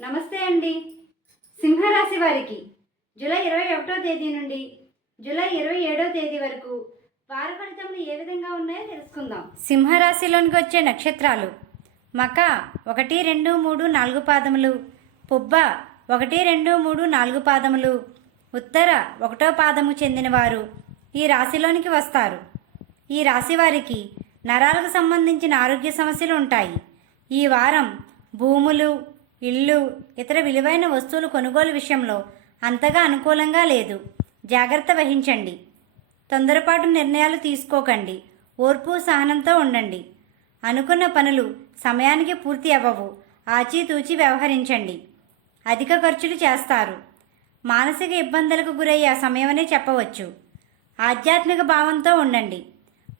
నమస్తే అండి. సింహరాశి వారికి జూలై ఇరవై ఒకటో తేదీ నుండి జూలై ఇరవై ఏడో తేదీ వరకు వార ఫలితములు ఏ విధంగా ఉన్నాయో తెలుసుకుందాం. సింహరాశిలోనికి వచ్చే నక్షత్రాలు మక ఒకటి రెండు మూడు నాలుగు పాదములు పుబ్బ ఒకటి రెండు మూడు నాలుగు పాదములు ఉత్తర ఒకటో పాదము చెందినవారు ఈ రాశిలోనికి వస్తారు. ఈ రాశి వారికి నరాలకు సంబంధించిన ఆరోగ్య సమస్యలు ఉంటాయి. ఈ వారం భూములు ఇళ్ళు ఇతర విలువైన వస్తువులు కొనుగోలు విషయంలో అంతగా అనుకూలంగా లేదు. జాగ్రత్త వహించండి. తొందరపాటు నిర్ణయాలు తీసుకోకండి. ఓర్పు సహనంతో ఉండండి. అనుకున్న పనులు సమయానికి పూర్తి అవ్వవు. ఆచితూచి వ్యవహరించండి. అధిక ఖర్చులు చేస్తారు. మానసిక ఇబ్బందులకు గురయ్యే సమయమనే చెప్పవచ్చు. ఆధ్యాత్మిక భావంతో ఉండండి.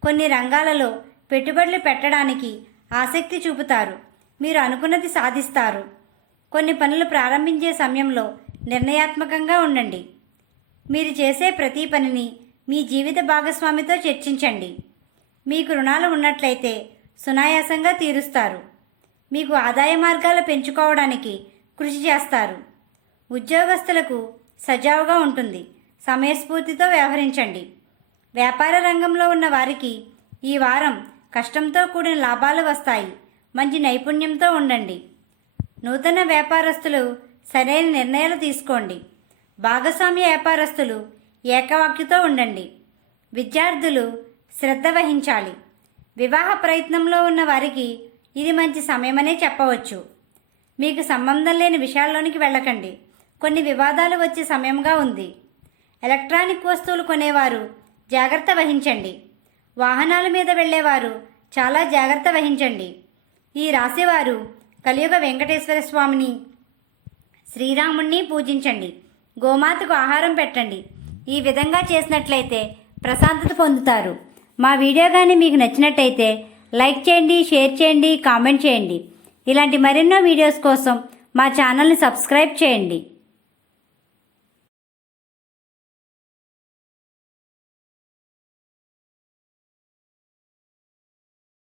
కొన్ని రంగాలలో పెట్టుబడులు పెట్టడానికి ఆసక్తి చూపుతారు. మీరు అనుకున్నది సాధిస్తారు. కొన్ని పనులు ప్రారంభించే సమయంలో నిర్ణయాత్మకంగా ఉండండి. మీరు చేసే ప్రతి పనిని మీ జీవిత భాగస్వామితో చర్చించండి. మీకు రుణాలు ఉన్నట్లయితే సునాయాసంగా తీరుస్తారు. మీకు ఆదాయ మార్గాలు పెంచుకోవడానికి కృషి చేస్తారు. ఉద్యోగస్తులకు సజావుగా ఉంటుంది. సమయస్ఫూర్తితో వ్యవహరించండి. వ్యాపార రంగంలో ఉన్న వారికి ఈ వారం కష్టంతో కూడిన లాభాలు వస్తాయి. మంచి నైపుణ్యంతో ఉండండి. నూతన వ్యాపారస్తులు సరైన నిర్ణయాలు తీసుకోండి. భాగస్వామ్య వ్యాపారస్తులు ఏకవాక్యతో ఉండండి. విద్యార్థులు శ్రద్ధ వహించాలి. వివాహ ప్రయత్నంలో ఉన్న వారికి ఇది మంచి సమయమనే చెప్పవచ్చు. మీకు సంబంధం లేని విషయాల్లోనికి వెళ్ళకండి. కొన్ని వివాదాలు వచ్చే సమయంగా ఉంది. ఎలక్ట్రానిక్ వస్తువులు కొనేవారు జాగ్రత్త వహించండి. వాహనాల మీద వెళ్ళేవారు చాలా జాగ్రత్త వహించండి. ఈ రాశివారు కలియుగ వెంకటేశ్వర స్వామిని శ్రీరాముణ్ణి పూజించండి. గోమాతకు ఆహారం పెట్టండి. ఈ విధంగా చేసినట్లయితే ప్రశాంతత పొందుతారు. మా వీడియో కానీ మీకు నచ్చినట్టయితే లైక్ చేయండి షేర్ చేయండి కామెంట్ చేయండి. ఇలాంటి మరెన్నో వీడియోస్ కోసం మా ఛానల్ని సబ్స్క్రైబ్ చేయండి.